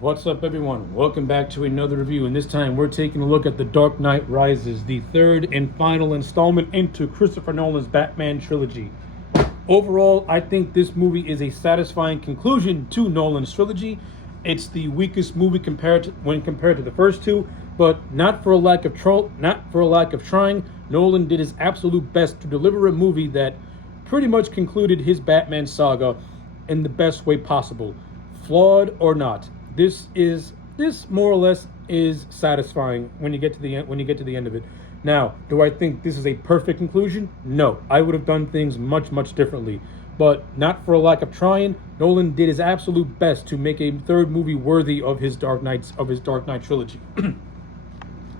What's up, everyone? Welcome back to another review, and this time we're taking a look at The Dark Knight Rises, the third and final installment into Christopher Nolan's Batman trilogy. Overall, I think this movie is a satisfying conclusion to Nolan's trilogy. It's the weakest movie when compared to the first two, but not for a lack of trying. Nolan did his absolute best to deliver a movie that pretty much concluded his Batman saga in the best way possible, flawed or not. This more or less is satisfying when you get to the end of it. Now, do I think this is a perfect conclusion? No. I would have done things much differently. But not for a lack of trying. Nolan did his absolute best to make a third movie worthy of his Dark Knight trilogy.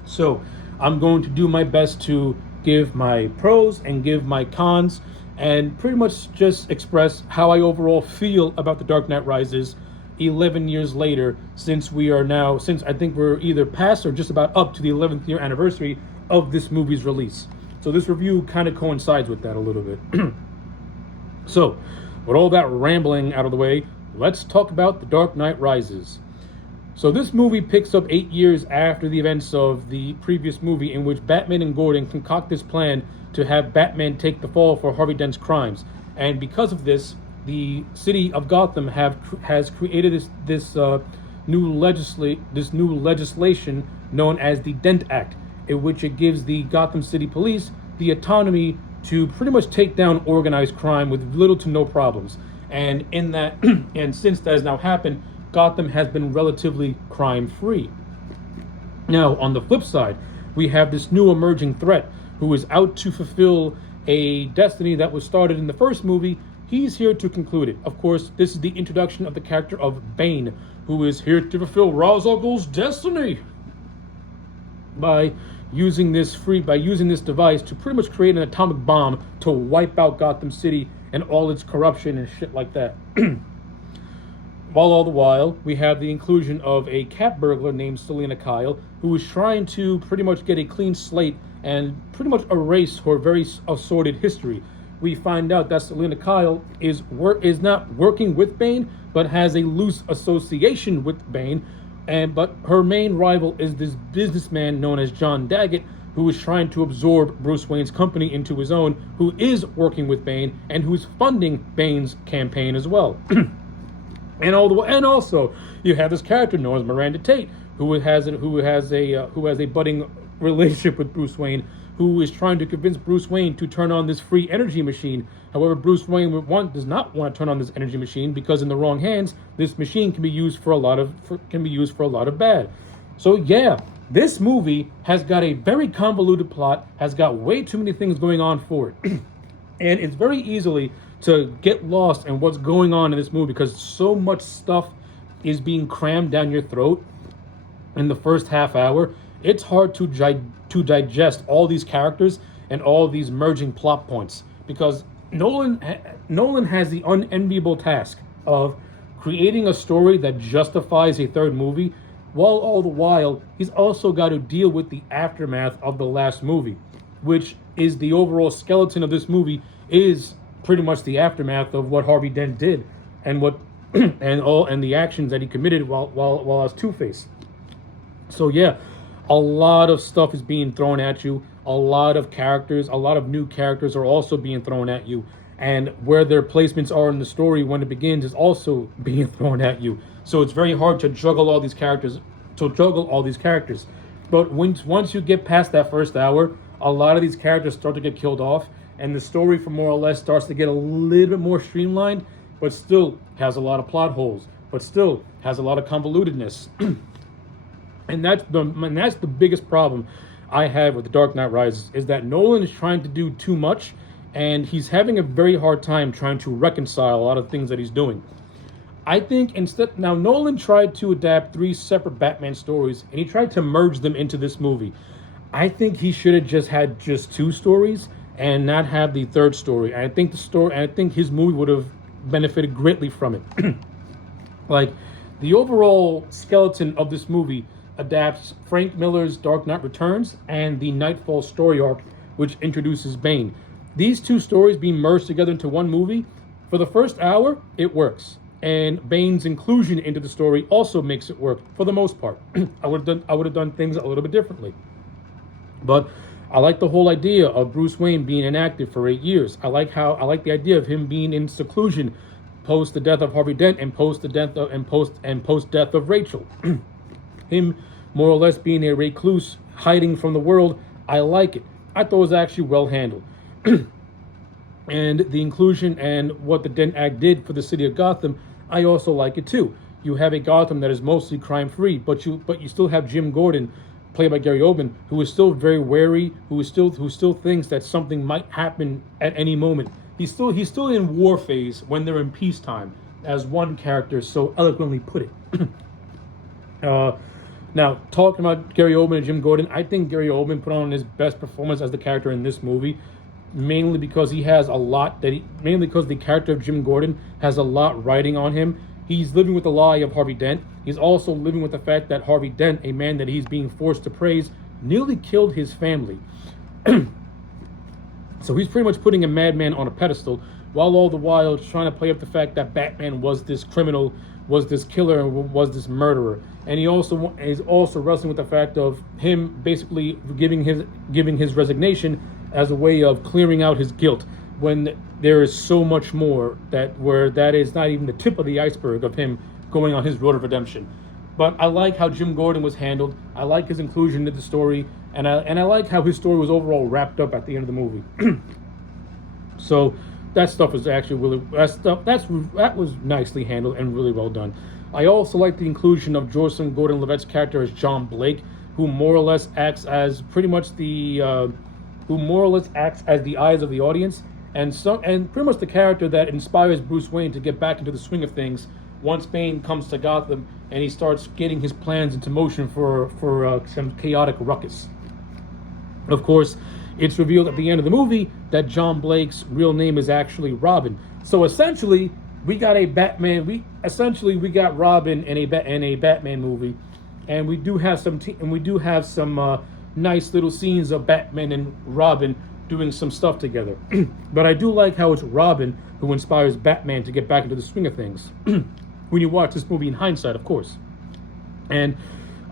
So, I'm going to do my best to give my pros and give my cons and pretty much just express how I overall feel about The Dark Knight Rises 11 years later, since I think we're either past or just about up to the 11th year anniversary of this movie's release. So this review kind of coincides with that a little bit. So, with all that rambling out of the way, let's talk about The Dark Knight Rises. So this movie picks up 8 years after the events of the previous movie, in which Batman and Gordon concoct this plan to have Batman take the fall for Harvey Dent's crimes. And because of this, the city of Gotham has created this new legislation known as the Dent Act, in which it gives the Gotham City Police the autonomy to pretty much take down organized crime with little to no problems. And in that, and since that has now happened, Gotham has been relatively crime-free. Now, on the flip side, we have this new emerging threat who is out to fulfill a destiny that was started in the first movie. He's here to conclude it. Of course, this is the introduction of the character of Bane, who is here to fulfill Ra's al Ghul's destiny by using this device to pretty much create an atomic bomb to wipe out Gotham City and all its corruption and shit like that. While all the while, we have the inclusion of a cat burglar named Selina Kyle, who is trying to pretty much get a clean slate and pretty much erase her very sordid history. We find out that Selina Kyle is not working with Bane, but has a loose association with Bane. But her main rival is this businessman known as John Daggett, who is trying to absorb Bruce Wayne's company into his own, who is working with Bane and who's funding Bane's campaign as well. And also, you have this character known as Miranda Tate, who has a budding relationship with Bruce Wayne, who is trying to convince Bruce Wayne to turn on this free energy machine. However, Bruce Wayne does not want to turn on this energy machine because, in the wrong hands, this machine can be used for a lot of bad. So yeah, this movie has got a very convoluted plot, has got way too many things going on for it, and it's very easily to get lost in what's going on in this movie because so much stuff is being crammed down your throat in the first half hour. It's hard to digest all these characters and all these merging plot points because Nolan has the unenviable task of creating a story that justifies a third movie, while all the while he's also got to deal with the aftermath of the last movie, which is the overall skeleton of this movie, is pretty much the aftermath of what Harvey Dent did and what and the actions that he committed while as Two-Face. So yeah, a lot of stuff is being thrown at you. A lot of new characters are also being thrown at you. And where their placements are in the story when it begins is also being thrown at you. So it's very hard to juggle all these characters. But once you get past that first hour, a lot of these characters start to get killed off, and the story, for more or less, starts to get a little bit more streamlined, but still has a lot of plot holes, but still has a lot of convolutedness. And that's the biggest problem I have with The Dark Knight Rises, is that Nolan is trying to do too much, and he's having a very hard time trying to reconcile a lot of things that he's doing. I think Nolan tried to adapt 3 separate Batman stories, and he tried to merge them into this movie. I think he should have just had 2 stories and not have the third story. I think his movie would have benefited greatly from it. Like, the overall skeleton of this movie adapts Frank Miller's Dark Knight Returns and the Nightfall story arc, which introduces Bane. These 2 stories being merged together into one movie, for the first hour, it works. And Bane's inclusion into the story also makes it work for the most part. I would have done things a little bit differently. But I like the whole idea of Bruce Wayne being inactive for 8 years. I like the idea of him being in seclusion post the death of Harvey Dent and post death of Rachel. Him more or less being a recluse, hiding from the world. I like it. I thought it was actually well handled. And the inclusion and what the Dent Act did for the city of Gotham, I also like it too. You have a Gotham that is mostly crime-free, but you still have Jim Gordon, played by Gary Oldman, who is still very wary, who still thinks that something might happen at any moment. He's still in war phase when they're in peacetime, as one character so eloquently put it. Now, talking about Gary Oldman and Jim Gordon, I think Gary Oldman put on his best performance as the character in this movie, mainly because mainly because the character of Jim Gordon has a lot riding on him. He's living with the lie of Harvey Dent. He's also living with the fact that Harvey Dent, a man that he's being forced to praise, nearly killed his family. So he's pretty much putting a madman on a pedestal, while all the while trying to play up the fact that Batman was this criminal, was this killer, was this murderer. And he also is also wrestling with the fact of him basically giving his resignation as a way of clearing out his guilt, when there is so much more that is not even the tip of the iceberg of him going on his road of redemption. But I like how Jim Gordon was handled. I like his inclusion into the story, and I like how his story was overall wrapped up at the end of the movie. So that stuff was actually that was nicely handled and really well done. I also like the inclusion of Joseph Gordon-Levitt's character as John Blake, who more or less acts as the eyes of the audience, and pretty much the character that inspires Bruce Wayne to get back into the swing of things once Bane comes to Gotham and he starts getting his plans into motion for some chaotic ruckus. Of course, it's revealed at the end of the movie that John Blake's real name is actually Robin. So essentially, we got Robin in a Batman movie, and we do have some nice little scenes of Batman and Robin doing some stuff together. But I do like how it's Robin who inspires Batman to get back into the swing of things. When you watch this movie in hindsight, of course. And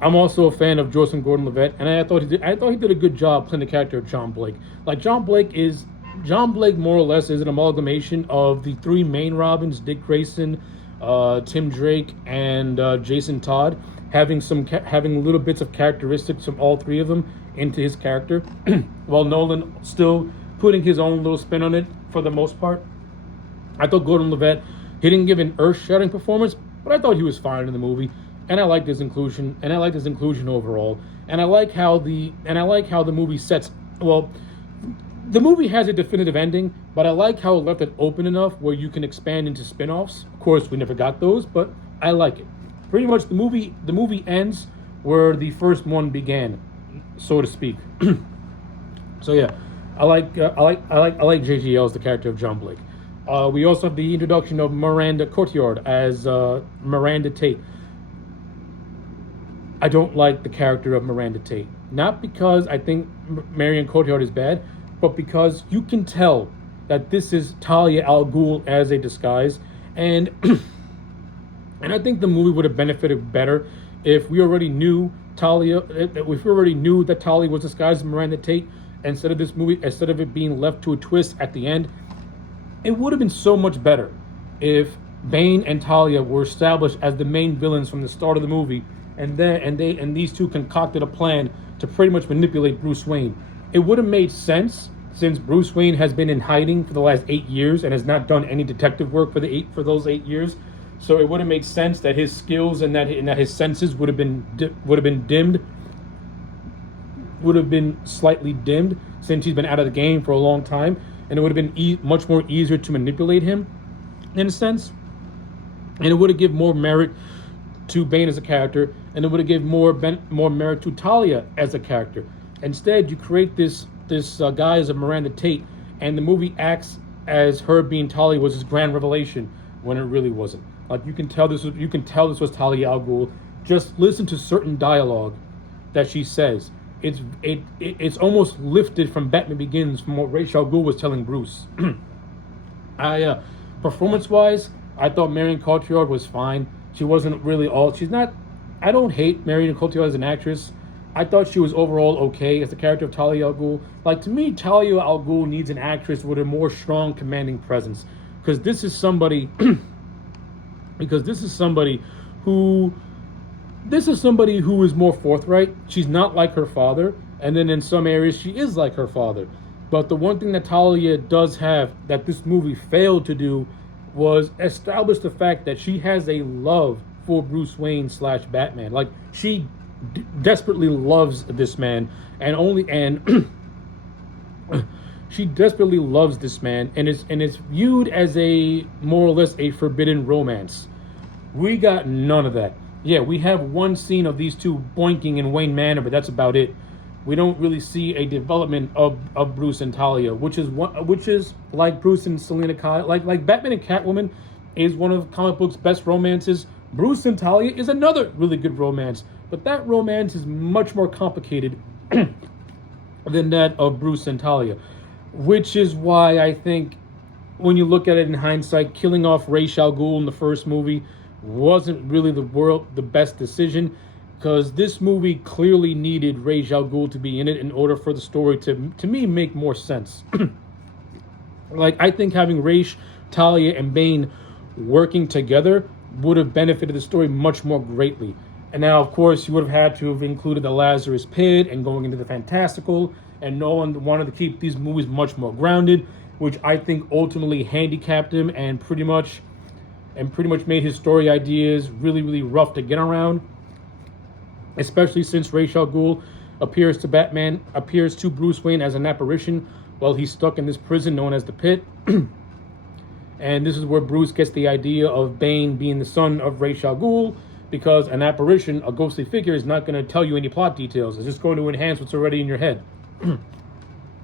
I'm also a fan of Joseph Gordon-Levitt, and I thought he did a good job playing the character of John Blake. Like John Blake more or less is an amalgamation of the three main Robins: Dick Grayson, Tim Drake, and Jason Todd, having little bits of characteristics from all three of them into his character, while Nolan still putting his own little spin on it for the most part. I thought Gordon-Levitt, he didn't give an earth-shattering performance, but I thought he was fine in the movie, and I liked his inclusion, overall. And I like how the movie sets. Well, the movie has a definitive ending, but I like how it left it open enough where you can expand into spin-offs. Of course, we never got those, but I like it. Pretty much, the movie ends where the first one began, so to speak. So yeah, I like JGL as the character of John Blake. We also have the introduction of Miranda Cotillard as Miranda Tate. I don't like the character of Miranda Tate. Not because I think Marion Cotillard is bad, but because you can tell that this is Talia al Ghul as a disguise. And and I think the movie would have benefited better if we already knew that Talia was disguised as Miranda Tate, instead of it being left to a twist at the end. It would have been so much better if Bane and Talia were established as the main villains from the start of the movie, and these two concocted a plan to pretty much manipulate Bruce Wayne. It would have made sense, since Bruce Wayne has been in hiding for the last 8 years and has not done any detective work for those 8 years. So it would have made sense that his skills and that his senses would have been slightly dimmed, since he's been out of the game for a long time, and it would have been much more easier to manipulate him, in a sense. And it would have given more merit to Bane as a character, and it would have given more merit to Talia as a character. Instead, you create this guy as a Miranda Tate, and the movie acts as her being Talia was his grand revelation, when it really wasn't. Like, you can tell this was Talia al Ghul. Just listen to certain dialogue that she says. It's almost lifted from Batman Begins, from what Ra's al Ghul was telling Bruce. Performance-wise, I thought Marion Cotillard was fine. She wasn't really all. She's not. I don't hate Marion Cotillard as an actress. I thought she was overall okay as the character of Talia al Ghul. Like, to me, Talia al Ghul needs an actress with a more strong, commanding presence, because this is somebody. Because who. This is somebody who is more forthright. She's not like her father, and then in some areas she is like her father. But the one thing that Talia does have that this movie failed to do was establish the fact that she has a love for Bruce Wayne slash Batman. Like, she desperately loves this man, and she desperately loves this man, and it's viewed as a more or less a forbidden romance. We got none of that. Yeah, we have one scene of these two boinking in Wayne Manor, but that's about it. We don't really see a development of Bruce and Talia, which is like Bruce and Selena Kyle, like Batman and Catwoman is one of comic books' best romances. Bruce and Talia is another really good romance, but that romance is much more complicated than that of Bruce and Talia, which is why I think when you look at it in hindsight, killing off Ra's al Ghul in the first movie wasn't really the best decision, because this movie clearly needed Ra's al Ghul to be in it in order for the story to me make more sense. Like, I think having Ra's, Talia, and Bane working together would have benefited the story much more greatly. And now, of course, you would have had to have included the Lazarus Pit and going into the fantastical, and Nolan wanted to keep these movies much more grounded, which I think ultimately handicapped him and pretty much made his story ideas really, really rough to get around. Especially since Ra's al Ghul appears to Bruce Wayne as an apparition while he's stuck in this prison known as the Pit. And this is where Bruce gets the idea of Bane being the son of Ra's al Ghul, because an apparition, a ghostly figure, is not going to tell you any plot details. It's just going to enhance what's already in your head.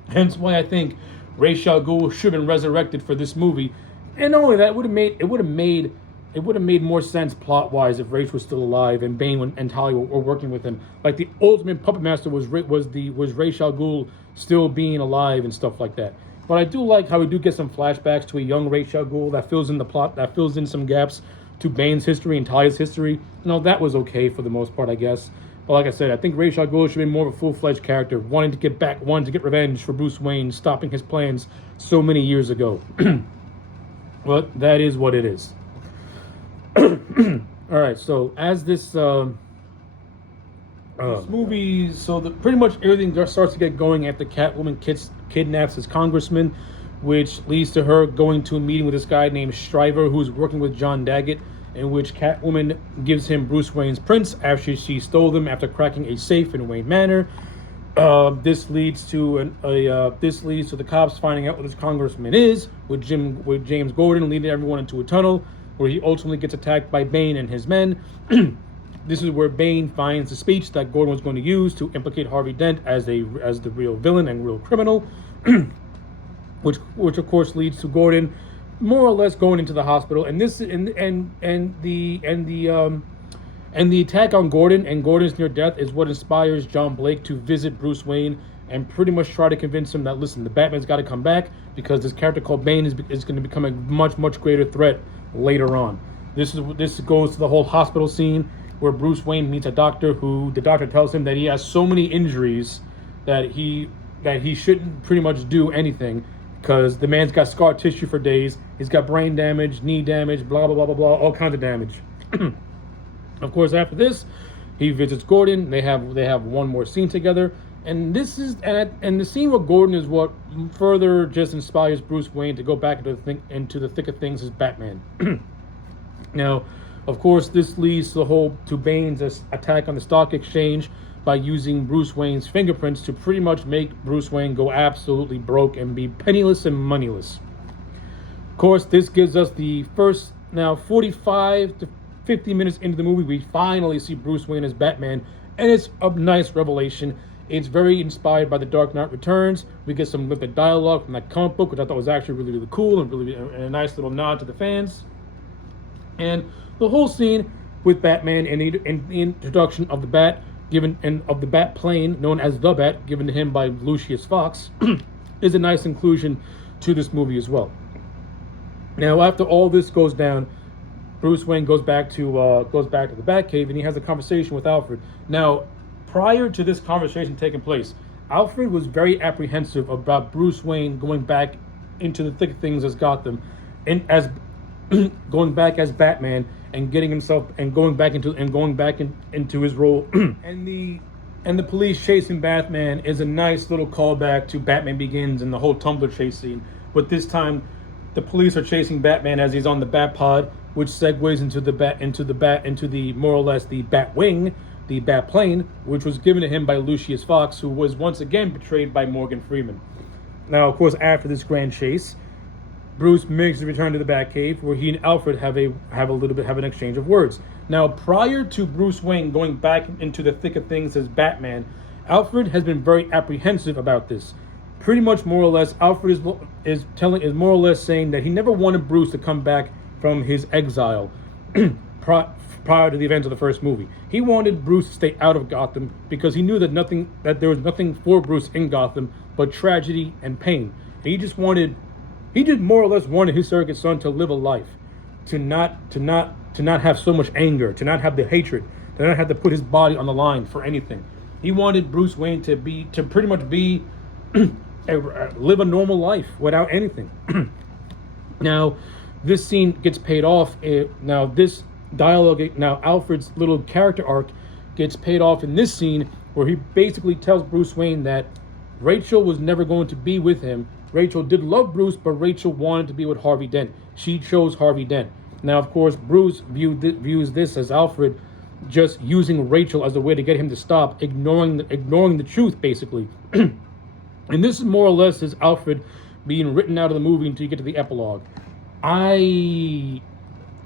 Hence why I think Ra's al Ghul should have been resurrected for this movie. And not only that, it would have made more sense plot-wise if Ra's was still alive and Bane and Talia were working with him. Like, the ultimate puppet master was Ra's al Ghul still being alive and stuff like that. But I do like how we do get some flashbacks to a young Ra's al Ghul that fills in the plot, that fills in some gaps to Bane's history and Talia's history. That was okay for the most part, I guess. But like I said, I think Ra's al Ghul should be more of a full-fledged character, wanting to get revenge for Bruce Wayne stopping his plans so many years ago. But that is what it is. All right, so as this movie, pretty much everything starts to get going after Catwoman kidnaps his congressman, which leads to her going to a meeting with this guy named Shriver, who's working with John Daggett, in which Catwoman gives him Bruce Wayne's prints after she stole them after cracking a safe in Wayne Manor. This leads to the cops finding out what this congressman is, with James Gordon leading everyone into a tunnel where he ultimately gets attacked by Bane and his men. This is where Bane finds the speech that Gordon was going to use to implicate Harvey Dent as the real villain and real criminal, which of course leads to Gordon more or less going into the hospital. And the attack on Gordon and Gordon's near death is what inspires John Blake to visit Bruce Wayne and pretty much try to convince him that, listen, the Batman's got to come back, because this character called Bane is going to become a much, much greater threat later on. This goes to the whole hospital scene where Bruce Wayne meets a doctor who the doctor tells him that he has so many injuries that he shouldn't pretty much do anything, because the man's got scar tissue for days. He's got brain damage, knee damage, blah, blah, blah, blah, blah, all kinds of damage. Of course, after this, he visits Gordon. They have one more scene together, and the scene with Gordon is what further just inspires Bruce Wayne to go back into the thick of things as Batman. Now, of course, this leads to Bane's attack on the stock exchange by using Bruce Wayne's fingerprints to pretty much make Bruce Wayne go absolutely broke and be penniless and moneyless. Of course, this gives us the first, now 45 to 50 minutes into the movie, we finally see Bruce Wayne as Batman, and it's a nice revelation. It's very inspired by The Dark Knight Returns. We get some of the dialogue from that comic book, which I thought was actually really, really cool and really a nice little nod to the fans. And the whole scene with Batman and the introduction of the Bat, of the Bat plane known as the Bat, given to him by Lucius Fox, is a nice inclusion to this movie as well. Now, after all this goes down, Bruce Wayne goes back to the Batcave, and he has a conversation with Alfred. Now, prior to this conversation taking place, Alfred was very apprehensive about Bruce Wayne going back into the thick of things as Gotham, and as going back as Batman and getting himself and going back into his role. And the police chasing Batman is a nice little callback to Batman Begins and the whole Tumbler chase scene. But this time, the police are chasing Batman as he's on the Batpod, which segues into the more or less the Batwing, the Batplane, which was given to him by Lucius Fox, who was once again portrayed by Morgan Freeman. Now, of course, after this grand chase, Bruce makes his return to the Batcave, where he and Alfred have an exchange of words. Now, prior to Bruce Wayne going back into the thick of things as Batman, Alfred has been very apprehensive about this. Pretty much, more or less, Alfred is more or less saying that he never wanted Bruce to come back from his exile prior to the events of the first movie. He wanted Bruce to stay out of Gotham because he knew that there was nothing for Bruce in Gotham but tragedy and pain. And he just more or less wanted his surrogate son to live a life, to not have so much anger, to not have the hatred, to not have to put his body on the line for anything. He wanted Bruce Wayne to pretty much live a normal life without anything. Now, this scene gets paid off. Now, this dialogue, now Alfred's little character arc gets paid off in this scene, where he basically tells Bruce Wayne that Rachel was never going to be with him. Rachel did love Bruce, but Rachel wanted to be with Harvey Dent. She chose Harvey Dent. Now, of course, Bruce views this as Alfred just using Rachel as a way to get him to stop, ignoring the truth, basically. And this is more or less as Alfred being written out of the movie until you get to the epilogue. I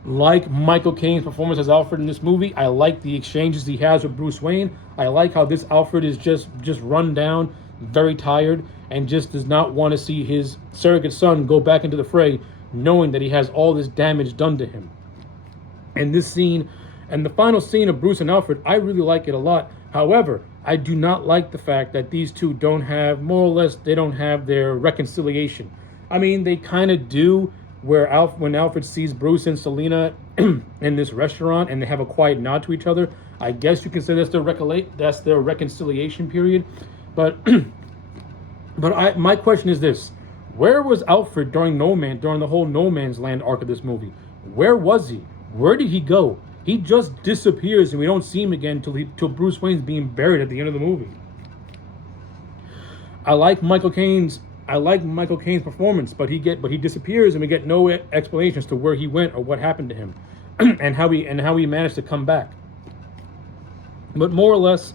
like Michael Caine's performance as Alfred in this movie. I like the exchanges he has with Bruce Wayne. I like how this Alfred is just run down, very tired, and just does not want to see his surrogate son go back into the fray, knowing that he has all this damage done to him. And this scene, and the final scene of Bruce and Alfred, I really like it a lot. However, I do not like the fact that these two don't have their reconciliation. I mean, they kind of do, when Alfred sees Bruce and Selina in this restaurant and they have a quiet nod to each other. I guess you can say that's their reconciliation period. But my question is this: where was Alfred during the whole No Man's Land arc of this movie? Where was he? Where did he go? He just disappears and we don't see him again till Bruce Wayne's being buried at the end of the movie. I like Michael Caine's performance, but he disappears and we get no explanation as to where he went or what happened to him, and how he managed to come back. But more or less,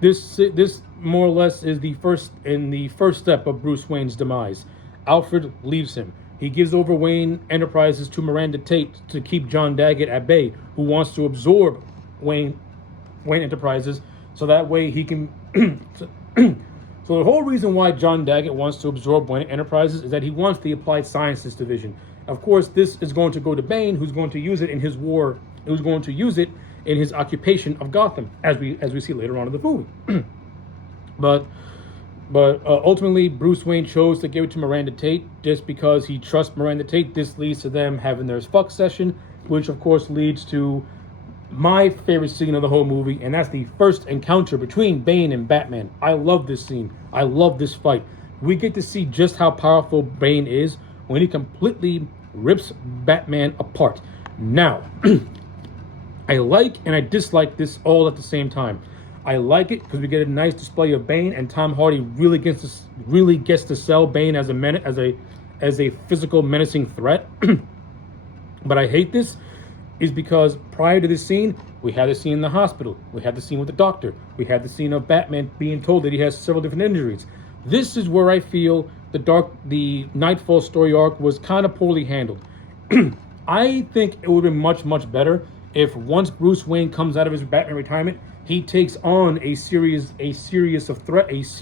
this more or less is the first step of Bruce Wayne's demise. Alfred leaves him. He gives over Wayne Enterprises to Miranda Tate to keep John Daggett at bay, who wants to absorb Wayne Enterprises, so that way he can. So the whole reason why John Daggett wants to absorb Wayne Enterprises is that he wants the Applied Sciences Division. Of course, this is going to go to Bane, who's going to use it in his war, who's going to use it in his occupation of Gotham, as we see later on in the movie. But ultimately, Bruce Wayne chose to give it to Miranda Tate just because he trusts Miranda Tate. This leads to them having their fuck session, which of course leads to my favorite scene of the whole movie, and that's the first encounter between Bane and Batman. I love this scene. I love this fight. We get to see just how powerful Bane is when he completely rips Batman apart. Now, I like and I dislike this all at the same time. I like it because we get a nice display of Bane, and Tom Hardy really gets to sell Bane as a physical menacing threat. But I hate this is because prior to this scene, we had the scene in the hospital, we had the scene with the doctor, we had the scene of Batman being told that he has several different injuries. This is where I feel the Nightfall story arc was kind of poorly handled. I think it would have been much, much better if once Bruce Wayne comes out of his Batman retirement, he takes on a series of threats,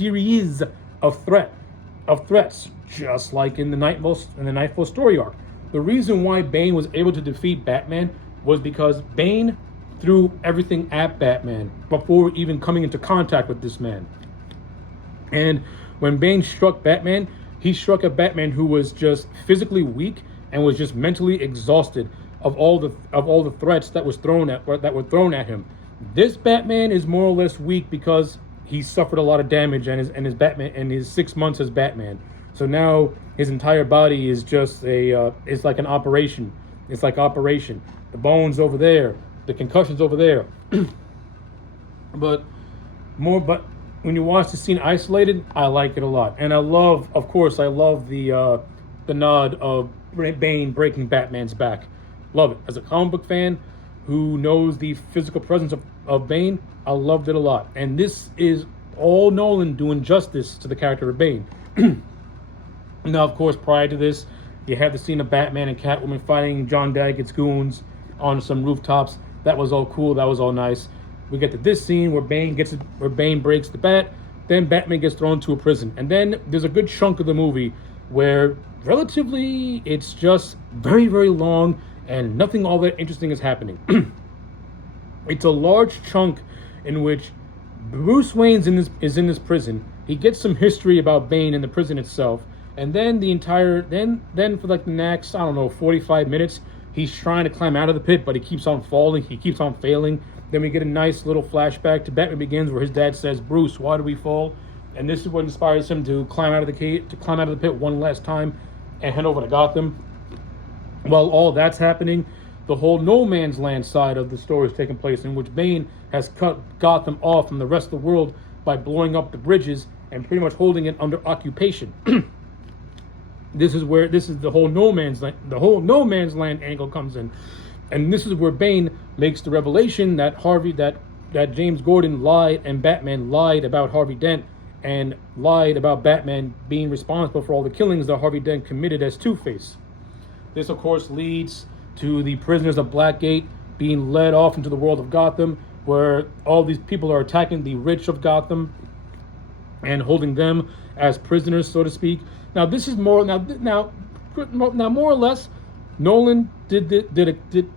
just like in the Nightfall story arc. The reason why Bane was able to defeat Batman was because Bane threw everything at Batman before even coming into contact with this man. And when Bane struck Batman, he struck a Batman who was just physically weak and was just mentally exhausted. of all the threats that were thrown at him. This Batman is more or less weak because he suffered a lot of damage and his Batman and his 6 months as Batman. So now his entire body is just it's like an operation. It's like operation. The bones over there, the concussions over there. But when you watch the scene isolated, I like it a lot, and I love the nod of Bane breaking Batman's back. Love it. As a comic book fan who knows the physical presence of Bane, I loved it a lot. And this is all Nolan doing justice to the character of Bane. Now, of course, prior to this, you have the scene of Batman and Catwoman fighting John Daggett's goons on some rooftops. That was all cool. That was all nice. We get to this scene where Bane breaks the bat. Then Batman gets thrown to a prison. And then there's a good chunk of the movie where relatively it's just very, very long and nothing all that interesting is happening. It's a large chunk in which Bruce Wayne is in this prison. He gets some history about Bane in the prison itself. And then then for like the next, 45 minutes, he's trying to climb out of the pit, but he keeps on falling. He keeps on failing. Then we get a nice little flashback to Batman Begins, where his dad says, "Bruce, why do we fall?" And this is what inspires him to climb out of the pit one last time and head over to Gotham. While all that's happening, the whole No Man's Land side of the story is taking place, in which Bane has cut Gotham off from the rest of the world by blowing up the bridges and pretty much holding it under occupation. This is the whole No Man's Land angle comes in. And this is where Bane makes the revelation that that James Gordon lied and Batman lied about Harvey Dent and lied about Batman being responsible for all the killings that Harvey Dent committed as Two-Face. This, of course, leads to the prisoners of Blackgate being led off into the world of Gotham, where all these people are attacking the rich of Gotham and holding them as prisoners, so to speak. Now, this is more more or less. Nolan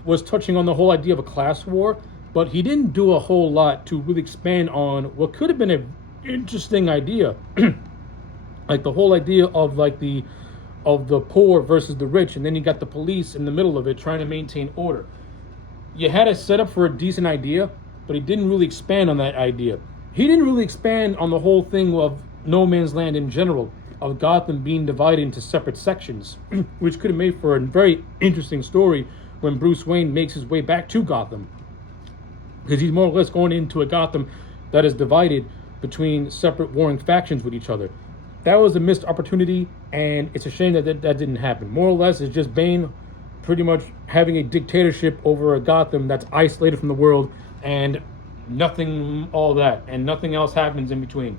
was touching on the whole idea of a class war, but he didn't do a whole lot to really expand on what could have been an interesting idea, like the whole idea of the poor versus the rich, and then you got the police in the middle of it trying to maintain order. You had a setup for a decent idea, but he didn't really expand on that idea. He didn't really expand on the whole thing of No Man's Land in general, of Gotham being divided into separate sections, which could have made for a very interesting story when Bruce Wayne makes his way back to Gotham. Because he's more or less going into a Gotham that is divided between separate warring factions with each other. That was a missed opportunity, and it's a shame that didn't happen. More or less, it's just Bane pretty much having a dictatorship over a Gotham that's isolated from the world, and nothing else happens in between.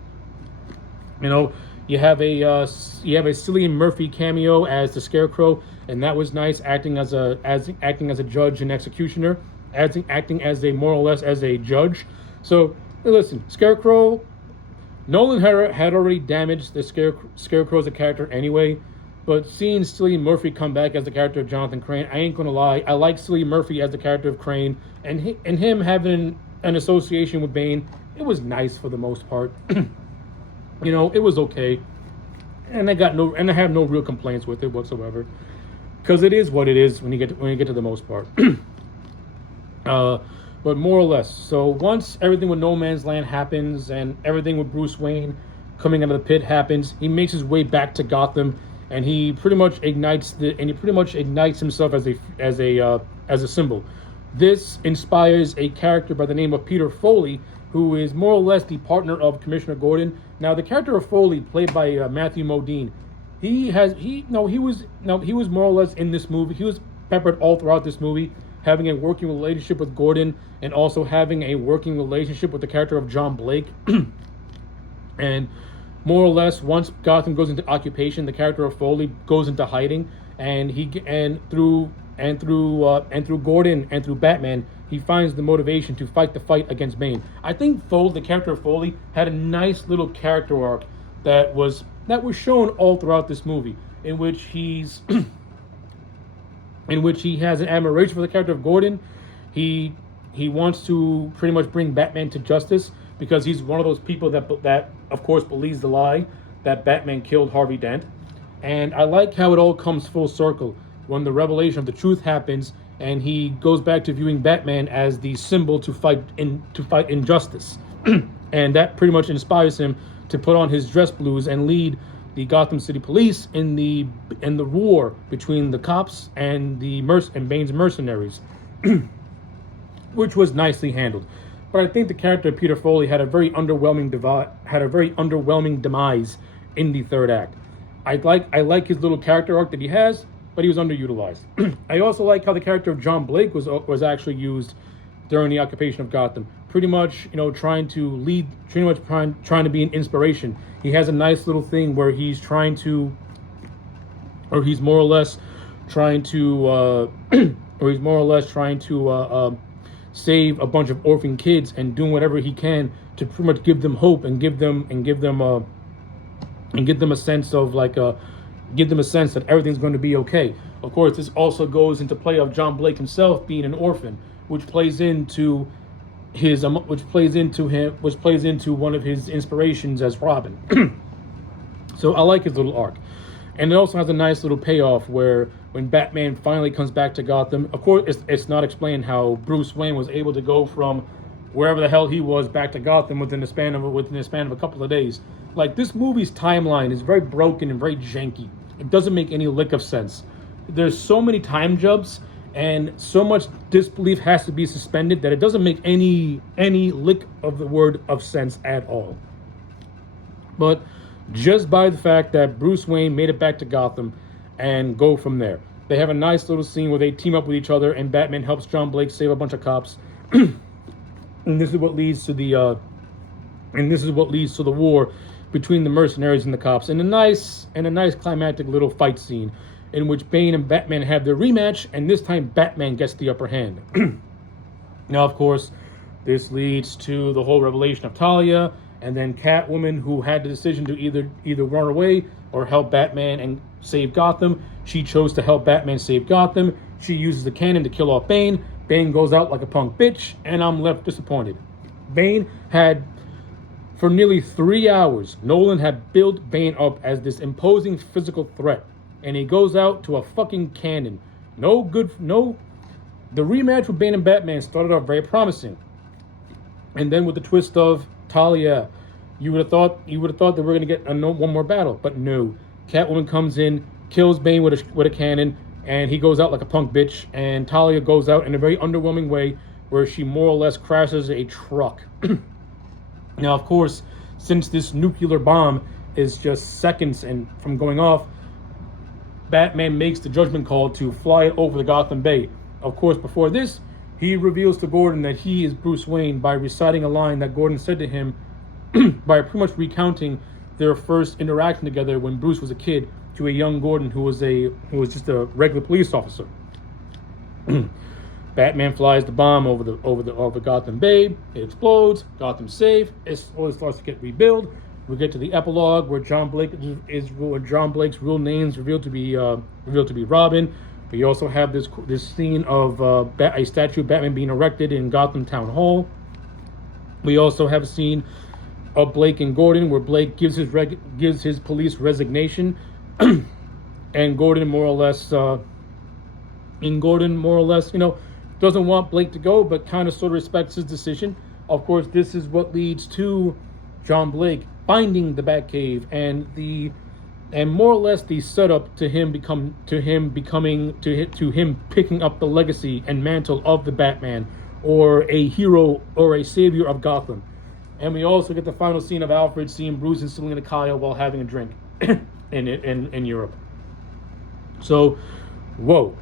You have a Cillian Murphy cameo as the Scarecrow, and that was nice, acting as a judge and executioner, acting as more or less as a judge. So listen, Scarecrow, Nolan had already damaged the Scarecrow as a character anyway, but seeing Cillian Murphy come back as the character of Jonathan Crane, I ain't gonna lie, I like Cillian Murphy as the character of Crane, and him having an association with Bane, it was nice for the most part. It was okay, and I have no real complaints with it whatsoever, because it is what it is when you get to the most part. But more or less, so once everything with No Man's Land happens and everything with Bruce Wayne coming out of the pit happens, he makes his way back to Gotham, and he pretty much ignites himself as a symbol. This inspires a character by the name of Peter Foley, who is more or less the partner of Commissioner Gordon. Now, the character of Foley, played by Matthew Modine, he was more or less in this movie. He was peppered all throughout this movie, having a working relationship with Gordon and also having a working relationship with the character of John Blake. And more or less, once Gotham goes into occupation, the character of Foley goes into hiding, and through Gordon and through Batman, he finds the motivation to fight the fight against Bane. I think the character of Foley, had a nice little character arc that was shown all throughout this movie, in which he has an admiration for the character of Gordon. He wants to pretty much bring Batman to justice, because he's one of those people that of course believes the lie that Batman killed Harvey Dent. And I like how it all comes full circle when the revelation of the truth happens, and he goes back to viewing Batman as the symbol to fight injustice, and that pretty much inspires him to put on his dress blues and lead the Gotham City Police in the war between the cops and Bane's mercenaries, which was nicely handled. But I think the character of Peter Foley had a very underwhelming demise in the third act. I like his little character arc that he has, but he was underutilized. I also like how the character of John Blake was actually used during the occupation of Gotham. Pretty much, trying to lead, trying to be an inspiration. He has a nice little thing where he's more or less trying to save a bunch of orphan kids and doing whatever he can to pretty much give them hope and give them a sense of give them a sense that everything's going to be okay. Of course, this also goes into play of John Blake himself being an orphan, which plays into one of his inspirations as Robin. So I like his little arc. And it also has a nice little payoff where when Batman finally comes back to Gotham, of course, it's not explained how Bruce Wayne was able to go from wherever the hell he was back to Gotham within the span of a couple of days. Like, this movie's timeline is very broken and very janky. It doesn't make any lick of sense. There's so many time jumps and so much disbelief has to be suspended that it doesn't make any lick of the word of sense at all. But just by the fact that Bruce Wayne made it back to Gotham and go from there. They have a nice little scene where they team up with each other and Batman helps John Blake save a bunch of cops. And this is what leads to the war between the mercenaries and the cops, and a nice climactic little fight scene in which Bane and Batman have their rematch, and this time Batman gets the upper hand. Now, of course, this leads to the whole revelation of Talia, and then Catwoman, who had the decision to either run away or help Batman and save Gotham. She chose to help Batman save Gotham. She uses the cannon to kill off Bane. Bane goes out like a punk bitch, and I'm left disappointed. Bane had, for nearly 3 hours, Nolan had built Bane up as this imposing physical threat, and he goes out to a fucking cannon. The rematch with Bane and Batman started off very promising, and then with the twist of Talia, you would have thought that we're going to get one more battle, but no. Catwoman comes in, kills Bane with a cannon, and he goes out like a punk bitch, and Talia goes out in a very underwhelming way where she more or less crashes a truck. Now, of course, since this nuclear bomb is just seconds from going off, Batman makes the judgment call to fly it over the Gotham Bay. Of course, before this, he reveals to Gordon that he is Bruce Wayne by reciting a line that Gordon said to him by pretty much recounting their first interaction together when Bruce was a kid to a young Gordon who was just a regular police officer. Batman flies the bomb over Gotham Bay. It explodes. Gotham's safe. It slowly starts to get rebuilt. We get to the epilogue where John Blake's real name is revealed to be Robin. We also have this scene of a statue of Batman being erected in Gotham Town Hall. We also have a scene of Blake and Gordon where Blake gives his police resignation, and Gordon more or less, doesn't want Blake to go, but kind of sort of respects his decision. Of course, this is what leads to John Blake finding the Batcave and more or less the setup to him picking up the legacy and mantle of the Batman, or a hero or a savior of Gotham. And we also get the final scene of Alfred seeing Bruce and Selina Kyle while having a drink in Europe. So, whoa.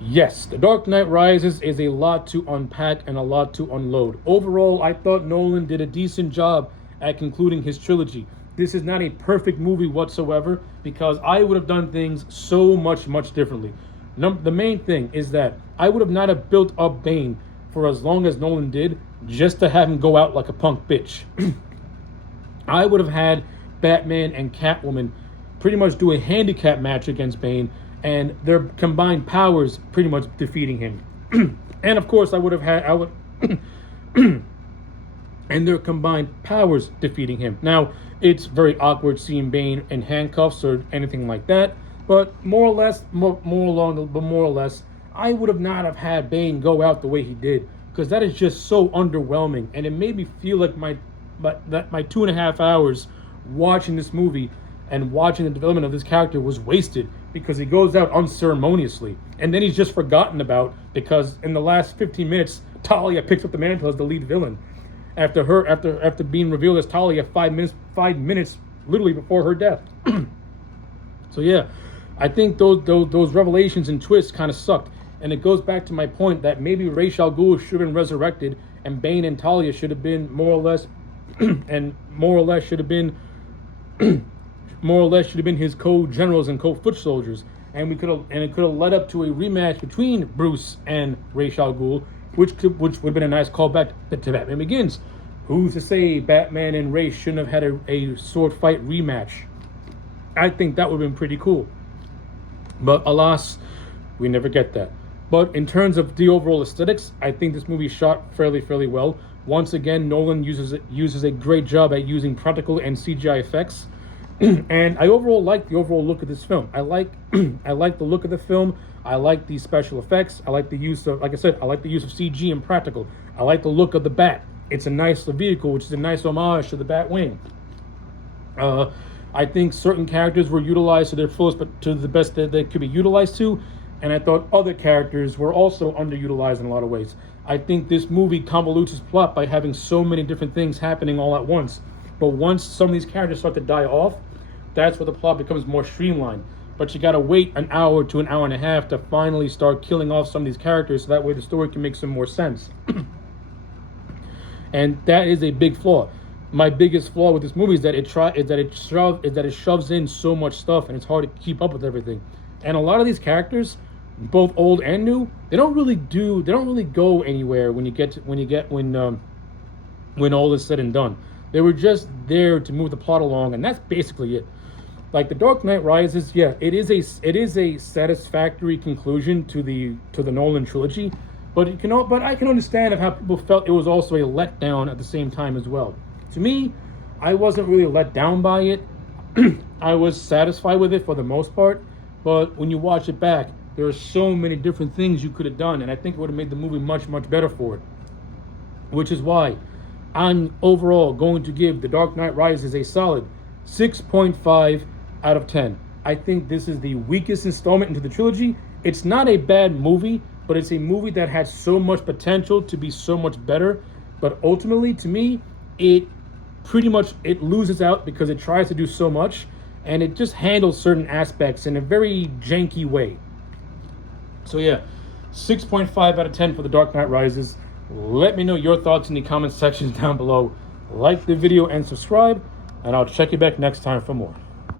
Yes, The Dark Knight Rises is a lot to unpack and a lot to unload. Overall, I thought Nolan did a decent job at concluding his trilogy. This is not a perfect movie whatsoever, because I would have done things so much differently. The main thing is that I would have not have built up Bane for as long as Nolan did, just to have him go out like a punk bitch. I would have had Batman and Catwoman pretty much do a handicap match against Bane, and their combined powers pretty much defeating him. And of course, and their combined powers defeating him. Now, it's very awkward seeing Bane in handcuffs or anything like that, but more or less, I would have not have had Bane go out the way he did, because that is just so underwhelming, and it made me feel like my 2.5 hours watching this movie and watching the development of this character was wasted, because he goes out unceremoniously and then he's just forgotten about, because in the last 15 minutes Talia picks up the mantle as the lead villain after being revealed as Talia 5 minutes literally before her death. So yeah, I think those revelations and twists kind of sucked, and it goes back to my point that maybe Ra's al Ghul should have been resurrected, and Bane and Talia should have been more or less should have been his co-generals and co-foot soldiers, and it could have led up to a rematch between Bruce and Ra's al Ghul, which would have been a nice callback to Batman Begins. Who's to say Batman and Ra's shouldn't have had a sword fight rematch? I think that would have been pretty cool. But alas, we never get that. But in terms of the overall aesthetics, I think this movie is shot fairly well. Once again, Nolan uses a great job at using practical and CGI effects. And I overall like the overall look of this film. I like the look of the film. I like the special effects. I like the use of, like I said, I like the use of CG and practical. I like the look of the Bat. It's a nice vehicle, which is a nice homage to the Batwing. I think certain characters were utilized to their fullest, but to the best that they could be utilized to. And I thought other characters were also underutilized in a lot of ways. I think this movie convolutes its plot by having so many different things happening all at once. But once some of these characters start to die off, that's where the plot becomes more streamlined. But you gotta wait an hour to an hour and a half to finally start killing off some of these characters, so that way the story can make some more sense. And that is a big flaw. My biggest flaw with this movie is that it shoves in so much stuff, and it's hard to keep up with everything. And a lot of these characters, both old and new, they don't really go anywhere when all is said and done. They were just there to move the plot along, and that's basically it. Like The Dark Knight Rises, yeah, it is a satisfactory conclusion to the Nolan trilogy, but I can understand of how people felt it was also a letdown at the same time as well. To me, I wasn't really let down by it. I was satisfied with it for the most part, but when you watch it back, there are so many different things you could have done, and I think it would have made the movie much better for it. Which is why I'm overall going to give The Dark Knight Rises a solid 6.5 out of 10. I think this is the weakest installment into the trilogy. It's not a bad movie, but it's a movie that has so much potential to be so much better. But ultimately, to me, it loses out because it tries to do so much, and it just handles certain aspects in a very janky way. So yeah, 6.5 out of 10 for The Dark Knight Rises. Let me know your thoughts in the comment sections down below. Like the video and subscribe, and I'll check you back next time for more.